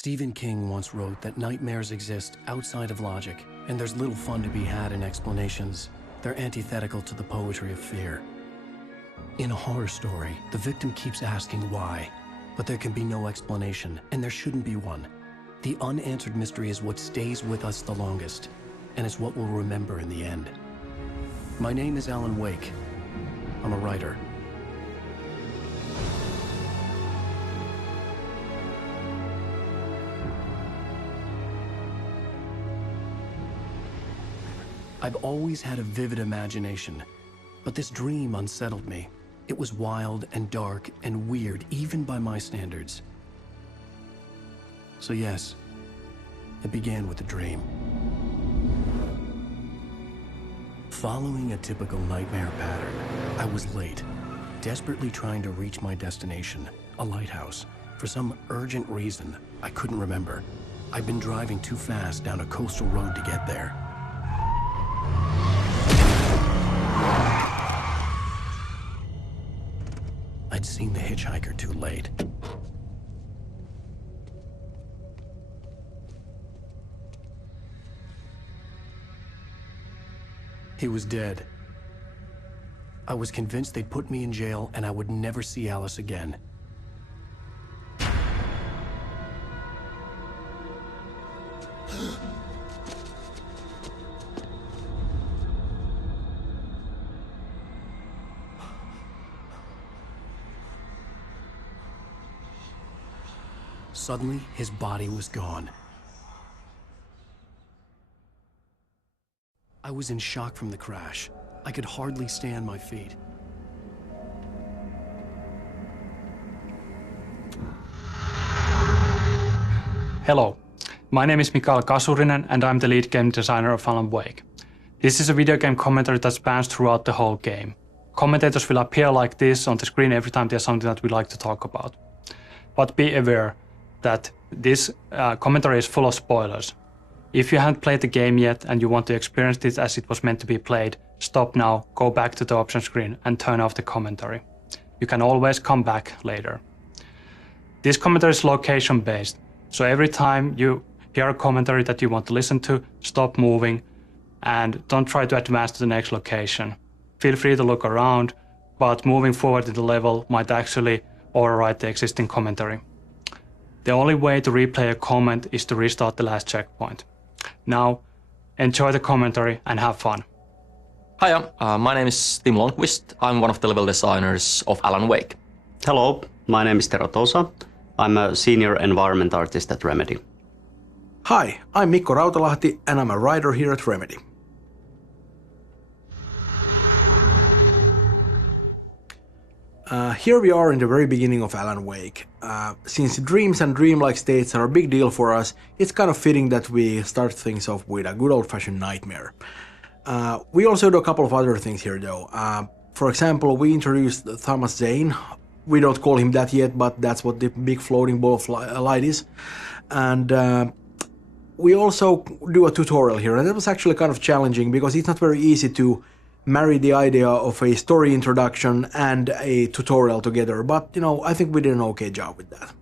Stephen King once wrote that nightmares exist outside of logic, and there's little fun to be had in explanations. They're antithetical to the poetry of fear. In a horror story, the victim keeps asking why, but there can be no explanation, and there shouldn't be one. The unanswered mystery is what stays with us the longest, and it's what we'll remember in the end. My name is Alan Wake. I'm a writer. I've always had a vivid imagination, but this dream unsettled me. It was wild and dark and weird, even by my standards. So yes, it began with a dream. Following a typical nightmare pattern, I was late, desperately trying to reach my destination, a lighthouse. For some urgent reason, I couldn't remember. I'd been driving too fast down a coastal road to get there. I'd seen the hitchhiker too late. He was dead. I was convinced they'd put me in jail and I would never see Alice again. Suddenly, his body was gone. I was in shock from the crash. I could hardly stay on my feet. Hello, my name is Mikael Kasurinen and I'm the lead game designer of Alan Wake. This is a video game commentary that spans throughout the whole game. Commentators will appear like this on the screen every time there's something that we like to talk about. But be aware that this commentary is full of spoilers. If you haven't played the game yet and you want to experience it as it was meant to be played, stop now, go back to the option screen and turn off the commentary. You can always come back later. This commentary is location based, so every time you hear a commentary that you want to listen to, stop moving and don't try to advance to the next location. Feel free to look around, but moving forward in the level might actually override the existing commentary. The only way to replay a comment is to restart the last checkpoint. Now, enjoy the commentary and have fun. Hiya, my name is Tim Lundqvist. I'm one of the level designers of Alan Wake. Hello, my name is Tero Tosa. I'm a senior environment artist at Remedy. Hi, I'm Mikko Rautalahti and I'm a writer here at Remedy. Here we are in the very beginning of Alan Wake. Since dreams and dreamlike states are a big deal for us, it's kind of fitting that we start things off with a good old-fashioned nightmare. We also do a couple of other things here though. For example, we introduced Thomas Zane. We don't call him that yet, but that's what the big floating ball of light is. And we also do a tutorial here, and that was actually kind of challenging because it's not very easy to marry the idea of a story introduction and a tutorial together, but you know, I think we did an okay job with that.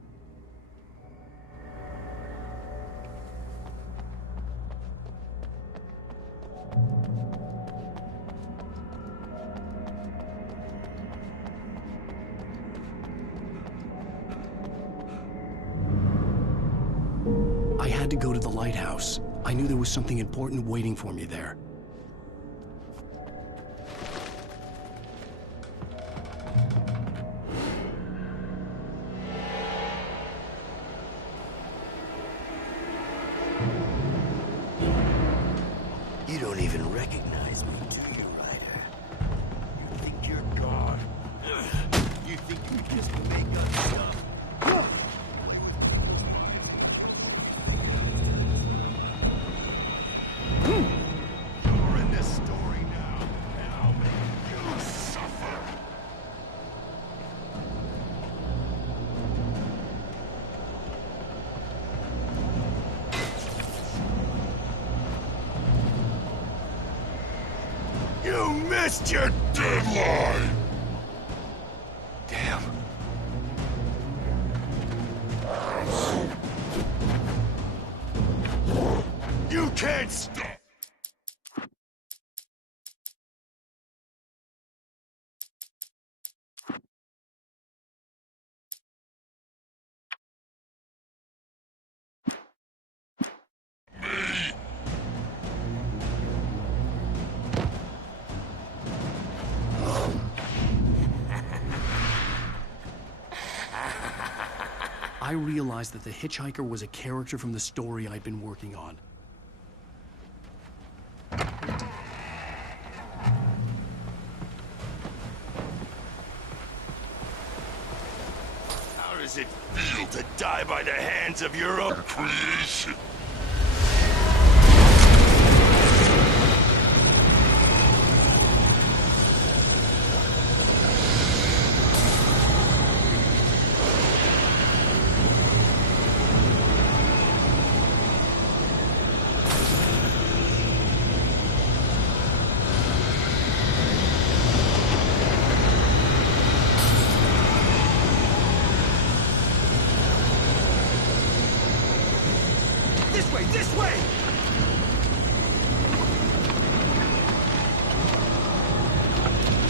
I had to go to the lighthouse. I knew there was something important waiting for me there. You don't even recognize me, do you, Ryder? You think you're God? You think you just make up stuff? You're in this story now, and I'll make you suffer. You missed your deadline! Damn. You can't stop! I realized that the hitchhiker was a character from the story I'd been working on. How does it feel to die by the hands of your own creation? This way! This way!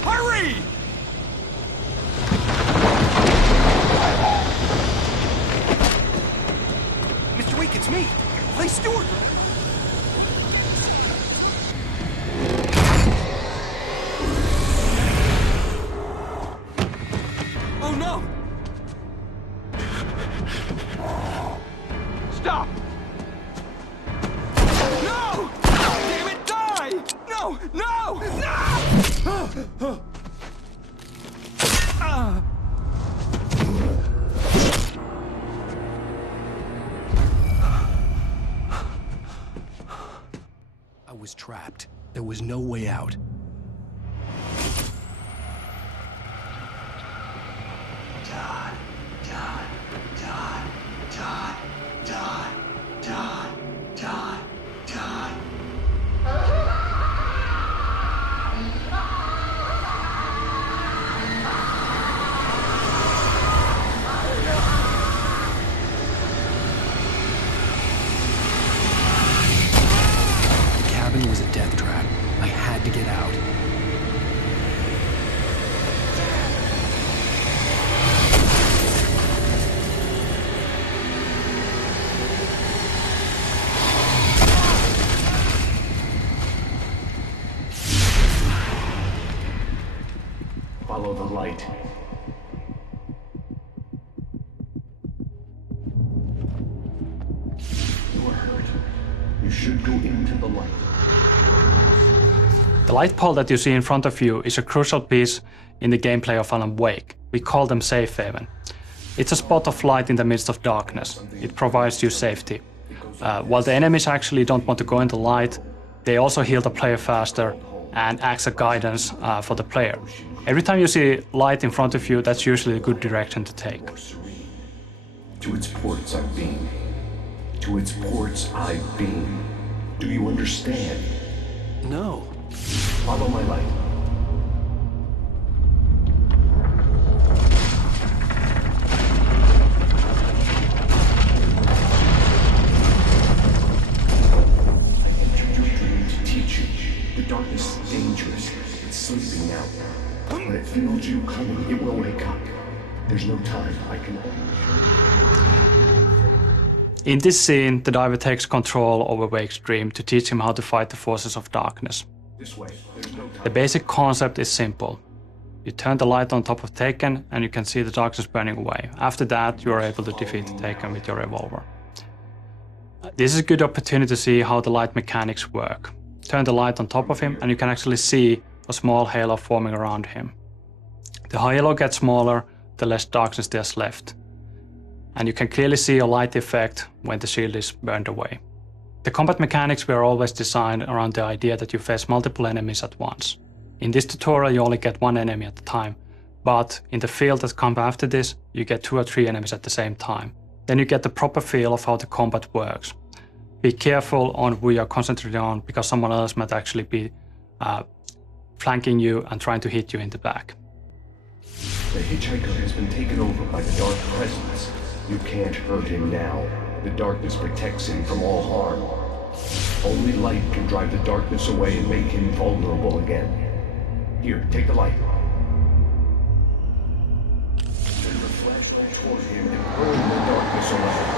Hurry! Mr. Wake, it's me! Play Stewart! Oh no! Stop! No! Damn it, die! No! No! No! I was trapped. There was no way out. The cabin was a death trap. I had to get out. Follow the light. You are hurt. You should go into the light. The light pole that you see in front of you is a crucial piece in the gameplay of Alan Wake. We call them safe haven. It's a spot of light in the midst of darkness. It provides you safety. While the enemies actually don't want to go into light, they also heal the player faster and acts as guidance for the player. Every time you see light in front of you, that's usually a good direction to take. To its ports I beam. To its ports I beam. Do you understand? No. Follow my light. I entered your dream to teach you. The darkness is dangerous. It's sleeping now. When it feels you coming, it will wake up. There's no time. I can In this scene, the diver takes control over Wake's dream to teach him how to fight the forces of darkness. this way. There's no time. The basic concept is simple. You turn the light on top of Taken and you can see the darkness burning away. After that, you are able to defeat Taken with your revolver. This is a good opportunity to see how the light mechanics work. Turn the light on top of him and you can actually see a small halo forming around him. The halo gets smaller, the less darkness there's left. And you can clearly see a light effect when the shield is burned away. The combat mechanics were always designed around the idea that you face multiple enemies at once. In this tutorial you only get one enemy at a time, but in the field that comes after this, you get 2 or 3 enemies at the same time. Then you get the proper feel of how the combat works. Be careful on who you are concentrating on, because someone else might actually be flanking you and trying to hit you in the back. The hitchhiker has been taken over by the dark presence. You can't hurt him now. The darkness protects him from all harm. Only light can drive the darkness away and make him vulnerable again. Here, take the light. Turn the flashlight toward him and burn the darkness away.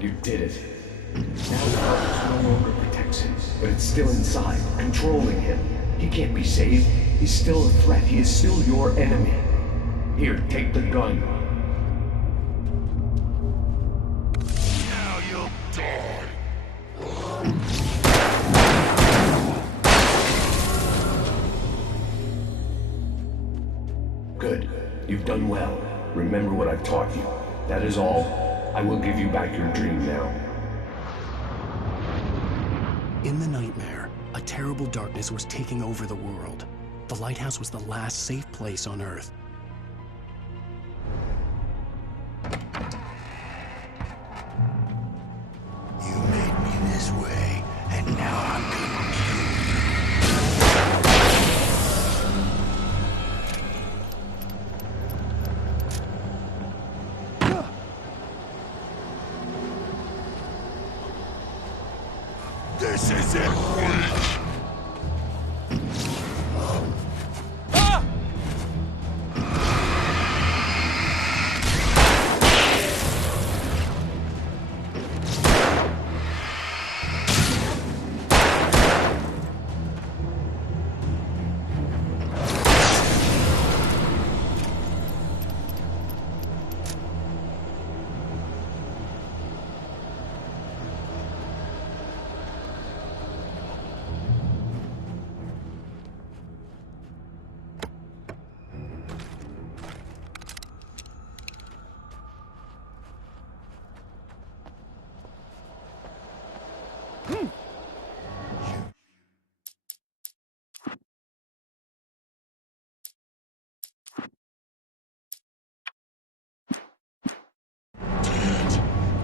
You did it. Now the darkness no longer protects him, but it's still inside, controlling him. He can't be saved. He's still a threat. He is still your enemy. Here, take the gun. Now you'll die. Good. You've done well. Remember what I've taught you. That is all. I will give you back your dream now. In the nightmare, a terrible darkness was taking over the world. The lighthouse was the last safe place on Earth. You made me this way, and now I'm gonna kill you. This is it, Wake!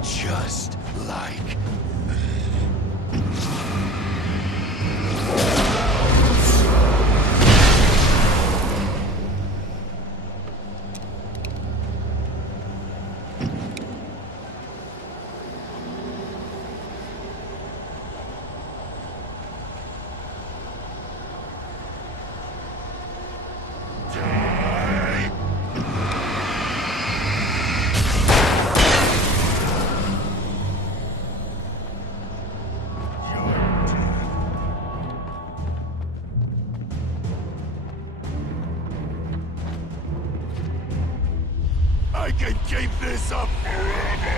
Just like I can keep this up forever!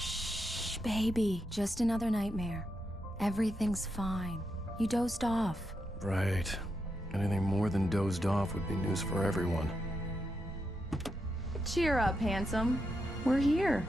Shh, baby. Just another nightmare. Everything's fine. You dozed off. Right. Anything more than dozed off would be news for everyone. Cheer up, handsome. We're here.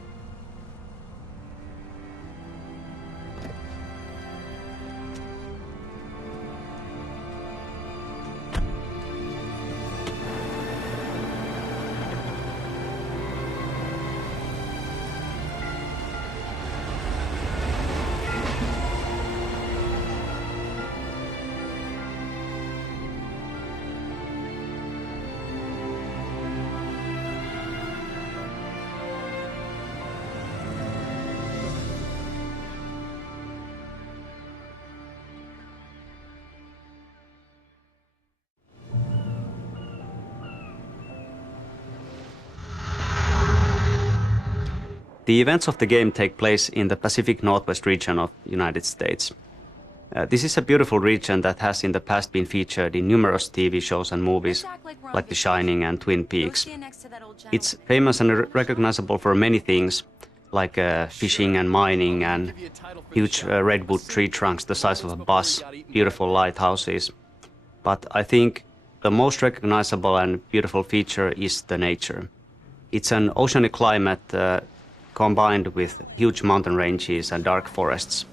The events of the game take place in the Pacific Northwest region of the United States. This is a beautiful region that has in the past been featured in numerous TV shows and movies like The Shining and Twin Peaks. It's famous and recognizable for many things, like fishing and mining and huge redwood tree trunks the size of a bus, beautiful lighthouses. But I think the most recognizable and beautiful feature is the nature. It's an oceanic climate combined with huge mountain ranges and dark forests.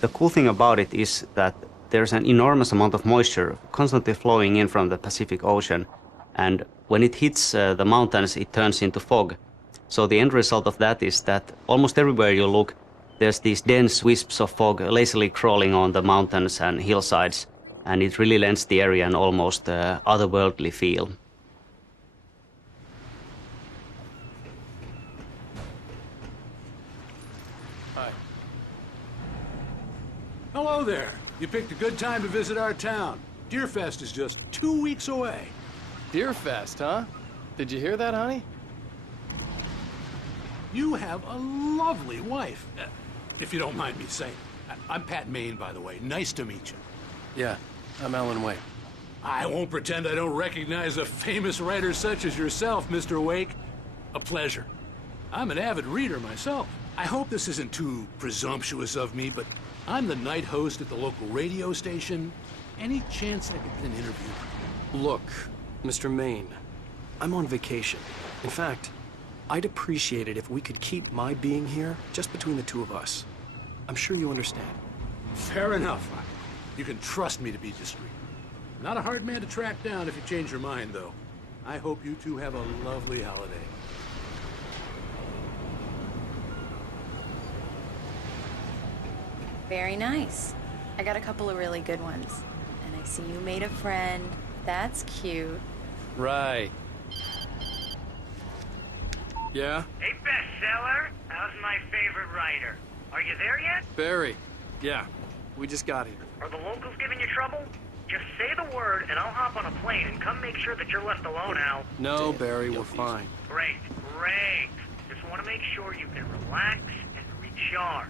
The cool thing about it is that there's an enormous amount of moisture constantly flowing in from the Pacific Ocean, and when it hits the mountains, it turns into fog. So the end result of that is that almost everywhere you look, there's these dense wisps of fog lazily crawling on the mountains and hillsides, and it really lends the area an almost otherworldly feel. Hello there. You picked a good time to visit our town. Deerfest is just 2 weeks away. Deerfest, huh? Did you hear that, honey? You have a lovely wife. If you don't mind me saying. I'm Pat Maine, by the way. Nice to meet you. Yeah, I'm Alan Wake. I won't pretend I don't recognize a famous writer such as yourself, Mr. Wake. A pleasure. I'm an avid reader myself. I hope this isn't too presumptuous of me, but I'm the night host at the local radio station. Any chance I could get an interview? Look, Mr. Maine, I'm on vacation. In fact, I'd appreciate it if we could keep my being here just between the two of us. I'm sure you understand. Fair enough. You can trust me to be discreet. Not a hard man to track down if you change your mind, though. I hope you two have a lovely holiday. Very nice. I got a couple of really good ones. And I see you made a friend. That's cute. Right. Yeah? Hey, bestseller. How's my favorite writer? Are you there yet? Barry. Yeah, we just got here. Are the locals giving you trouble? Just say the word and I'll hop on a plane and come make sure that you're left alone, Al. No, Barry, we're fine. Great, great. Just want to make sure you can relax and recharge.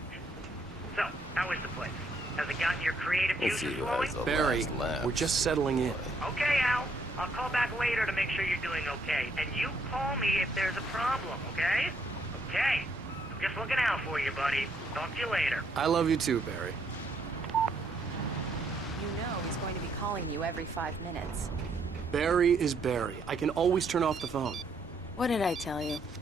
So, how is the place? Has it gotten your creative juices flowing? Barry, we're just settling in. Okay, Al. I'll call back later to make sure you're doing okay. And you call me if there's a problem, okay? Okay. I'm just looking out for you, buddy. Talk to you later. I love you too, Barry. You know he's going to be calling you every 5 minutes. Barry is Barry. I can always turn off the phone. What did I tell you?